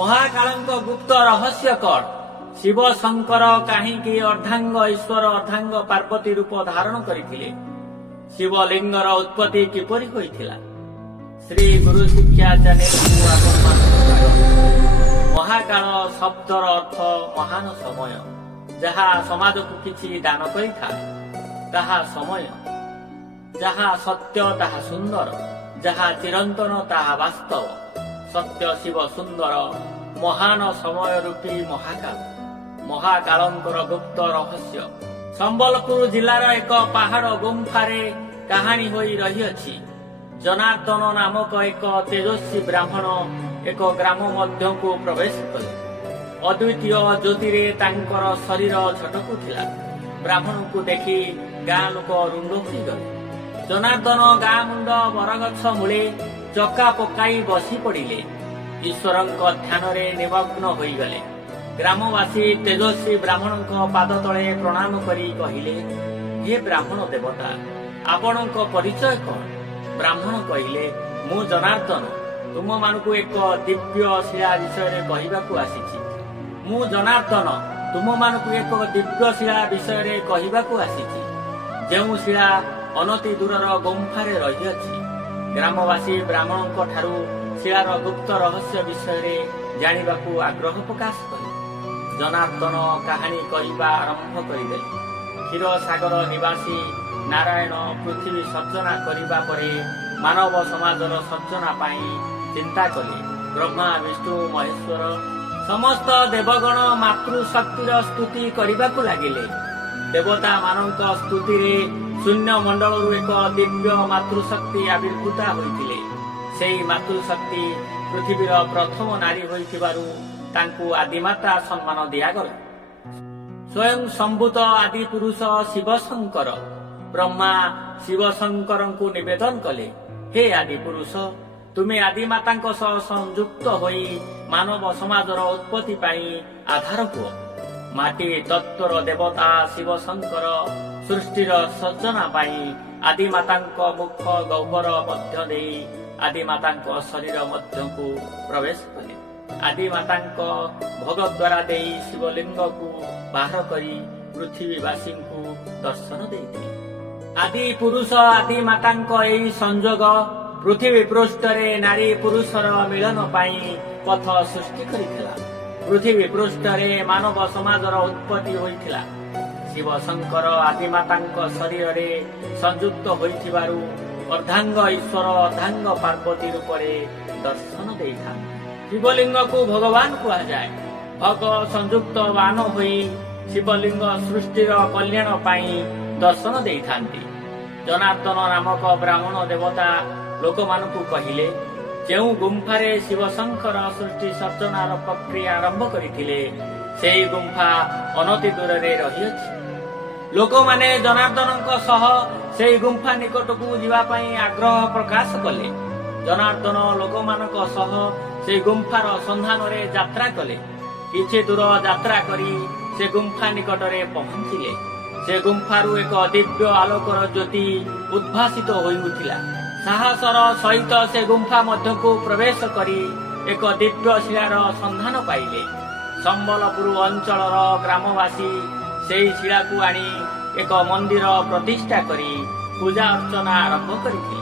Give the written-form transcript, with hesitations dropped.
ମହାକାଳଙ୍କ ଗୁପ୍ତ ରହସ୍ୟ କଣ? ଶିବ ଶଙ୍କର କାହିଁକି ଅର୍ଦ୍ଧାଙ୍ଗ ଈଶ୍ୱର ଅର୍ଦ୍ଧାଙ୍ଗ ପାର୍ବତୀ ରୂପ ଧାରଣ କରିଥିଲେ? ଶିବଲିଙ୍ଗର ଉତ୍ପତ୍ତି କିପରି ହୋଇଥିଲା? ଶ୍ରୀ ଗୁରୁ ଶିକ୍ଷା ଚ୍ୟାନେଲକୁ ଆପଣମାନଙ୍କୁ ସ୍ୱାଗତ। ମହାକାଳ ଶବ୍ଦର ଅର୍ଥ ମହାନ ସମୟ, ଯାହା ସମାଜକୁ କିଛି ଦାନ କରିଥାଏ। ତାହା ସମୟ, ଯାହା ସତ୍ୟ ତାହା ସୁନ୍ଦର, ଯାହା ଚିରନ୍ତନ ତାହା ବାସ୍ତବ। ସତ୍ୟ ଶିବ ସୁନ୍ଦର ମହାନ ସମୟ ରୂପୀ ମହାକାଳ। ମହାକାଳଙ୍କର ଗୁପ୍ତ ରହସ୍ୟ ସମ୍ବଲପୁର ଜିଲ୍ଲାର ଏକ ପାହାଡ଼ ଗୁମ୍ଫାରେ କାହାଣୀ ହୋଇ ରହିଅଛି। ଜନାର୍ଦ୍ଦନ ନାମକ ଏକ ତେଜସ୍ୱୀ ବ୍ରାହ୍ମଣ ଏକ ଗ୍ରାମ ମଧ୍ୟକୁ ପ୍ରବେଶ କଲେ। ଅଦ୍ୱିତୀୟ ଜ୍ୟୋତିରେ ତାଙ୍କର ଶରୀର ଝଟକୁଥିଲା। ବ୍ରାହ୍ମଣଙ୍କୁ ଦେଖି ଗାଁ ଲୋକ ରୁଣ୍ଡ ହୋଇଗଲେ। ଜନାର୍ଦ୍ଦନ ଗାଁ ମୁଣ୍ଡ ବରଗଛ ମୂଳେ ଚକା ପକାଇ ବସି ପଡ଼ିଲେ। ଈଶ୍ୱରଙ୍କ ଧ୍ୟାନରେ ନିମଗ୍ନ ହୋଇଗଲେ। ଗ୍ରାମବାସୀ ତେଜସ୍ୱୀ ବ୍ରାହ୍ମଣଙ୍କ ପାଦ ତଳେ ପ୍ରଣାମ କରି କହିଲେ, ହେ ବ୍ରାହ୍ମଣ ଦେବତା, ଆପଣଙ୍କ ପରିଚୟ କଣ? ବ୍ରାହ୍ମଣ କହିଲେ, ମୁଁ ଜନାର୍ଦ୍ଦନ ତୁମମାନଙ୍କୁ ଏକ ଦିବ୍ୟ ଶିଳା ବିଷୟରେ କହିବାକୁ ଆସିଛି। ମୁଁ ଜନାର୍ଦ୍ଦନ ତୁମମାନଙ୍କୁ ଏକ ଦିବ୍ୟ ଶିଳା ବିଷୟରେ କହିବାକୁ ଆସିଛି, ଯେଉଁ ଶିଳା ଅନତି ଦୂରର ଗୁମ୍ଫାରେ ରହିଅଛି। ଗ୍ରାମବାସୀ ବ୍ରାହ୍ମଣଙ୍କ ଠାରୁ ଶିଳାର ଗୁପ୍ତ ରହସ୍ୟ ବିଷୟରେ ଜାଣିବାକୁ ଆଗ୍ରହ ପ୍ରକାଶ କଲେ। ଜନାର୍ଦ୍ଦନ କାହାଣୀ କହିବା ଆରମ୍ଭ କରିଦେଲେ। କ୍ଷୀରସାଗର ନିବାସୀ ନାରାୟଣ ପୃଥିବୀ ସର୍ଜନା କରିବା ପରେ ମାନବ ସମାଜର ସର୍ଜନା ପାଇଁ ଚିନ୍ତା କଲେ। ବ୍ରହ୍ମା ବିଷ୍ଣୁ ମହେଶ୍ୱର ସମସ୍ତ ଦେବଗଣ ମାତୃଶକ୍ତିର ସ୍ତୁତି କରିବାକୁ ଲାଗିଲେ। ଦେବତାମାନଙ୍କ ସ୍ତୁତିରେ ଶୂନ୍ୟ ମଣ୍ଡଳରୁ ଏକ ଦିବ୍ୟ ମାତୃଶକ୍ତି ଆବିର୍ଭୂତା ହୋଇଥିଲେ। ସେହି ମାତୃଶକ୍ତି ପୃଥିବୀର ପ୍ରଥମ ନାରୀ ହୋଇଥିବାରୁ ତାଙ୍କୁ ଆଦିମାତା ସମ୍ମାନ ଦିଆଗଲା। ସ୍ୱୟଂ ସମ୍ଭୂତ ଆଦି ପୁରୁଷ ଶିବ ଶଙ୍କର। ବ୍ରହ୍ମା ଶିବ ଶଙ୍କରଙ୍କୁ ନିବେଦନ କଲେ, ହେ ଆଦି ପୁରୁଷ, ତୁମେ ଆଦିମାତାଙ୍କ ସହ ସଂଯୁକ୍ତ ହୋଇ ମାନବ ସମାଜର ଉତ୍ପତ୍ତି ପାଇଁ ଆଧାର ହୁଅ। ମାଟି ତତ୍ତ୍ୱର ଦେବତା ଶିବ ଶଙ୍କର ସୃଷ୍ଟିର ସର୍ଜନା ପାଇଁ ଆଦିମାତାଙ୍କ ମୁଖ ଗହ୍ୱର ମଧ୍ୟ ଦେଇ ଆଦିମାତାଙ୍କ ଶରୀର ମଧ୍ୟକୁ ପ୍ରବେଶ କଲେ। ଆଦିମାତାଙ୍କ ଭୋଗ ଦ୍ୱାରା ଦେଇ ଶିବଲିଙ୍ଗକୁ ବାହାର କରି ପୃଥିବୀବାସୀଙ୍କୁ ଦର୍ଶନ ଦେଇଥିଲେ। ଆଦି ପୁରୁଷ ଆଦିମାତାଙ୍କ ଏହି ସଂଯୋଗ ପୃଥିବୀ ପୃଷ୍ଠରେ ନାରୀ ପୁରୁଷର ମିଳନ ପାଇଁ ପଥ ସୃଷ୍ଟି କରିଥିଲା। ପୃଥିବୀ ପୃଷ୍ଠରେ ମାନବ ସମାଜର ଉତ୍ପତ୍ତି ହୋଇଥିଲା। ଶିବ ଶଙ୍କର ଆଦିମାତାଙ୍କ ଶରୀରରେ ସଂଯୁକ୍ତ ହୋଇଥିବାରୁ ଅର୍ଦ୍ଧାଙ୍ଗ ଈଶ୍ୱର ଅର୍ଦ୍ଧାଙ୍ଗ ପାର୍ବତୀ ରୂପରେ ଦର୍ଶନ ଦେଇଥାନ୍ତି। ଶିବଲିଙ୍ଗକୁ ଭଗବାନ କୁହାଯାଏ। ଭଗ ସଂଯୁକ୍ତ ବାନ ହୋଇ ଶିବଲିଙ୍ଗ ସୃଷ୍ଟିର କଲ୍ୟାଣ ପାଇଁ ଦର୍ଶନ ଦେଇଥାନ୍ତି। ଜନାର୍ଦ୍ଦନ ନାମକ ବ୍ରାହ୍ମଣ ଦେବତା ଲୋକମାନଙ୍କୁ କହିଲେ, ଯେଉଁ ଗୁମ୍ଫାରେ ଶିବ ଶଙ୍କର ସୃଷ୍ଟି ସର୍ଜନାର ପ୍ରକ୍ରିୟା ଆରମ୍ଭ କରିଥିଲେ, ସେହି ଗୁମ୍ଫା ଅନତି ଦୂରରେ ରହିଅଛି। ଲୋକମାନେ ଜନାର୍ଦ୍ଦନଙ୍କ ସହ ସେହି ଗୁମ୍ଫା ନିକଟକୁ ଯିବା ପାଇଁ ଆଗ୍ରହ ପ୍ରକାଶ କଲେ। ଜନାର୍ଦ୍ଦନ ଲୋକମାନଙ୍କ ସହ ସେହି ଗୁମ୍ଫାର ସନ୍ଧାନରେ ଯାତ୍ରା କଲେ। କିଛି ଦୂର ଯାତ୍ରା କରି ସେ ଗୁମ୍ଫା ନିକଟରେ ପହଞ୍ଚିଲେ। ସେ ଗୁମ୍ଫାରୁ ଏକ ଦିବ୍ୟ ଆଲୋକର ଜ୍ୟୋତି ଉଦ୍ଭାସିତ ହୋଇଉଠିଲା। ସାହସର ସହିତ ସେ ଗୁମ୍ଫା ମଧ୍ୟକୁ ପ୍ରବେଶ କରି ଏକ ଦିବ୍ୟ ଶିଳାର ସନ୍ଧାନ ପାଇଲେ। ସମ୍ବଲପୁର ଅଞ୍ଚଳର ଗ୍ରାମବାସୀ ସେହି ଶିଳାକୁ ଆଣି ଏକ ମନ୍ଦିର ପ୍ରତିଷ୍ଠା କରି ପୂଜା ଅର୍ଚ୍ଚନା ଆରମ୍ଭ କରିଥିଲେ।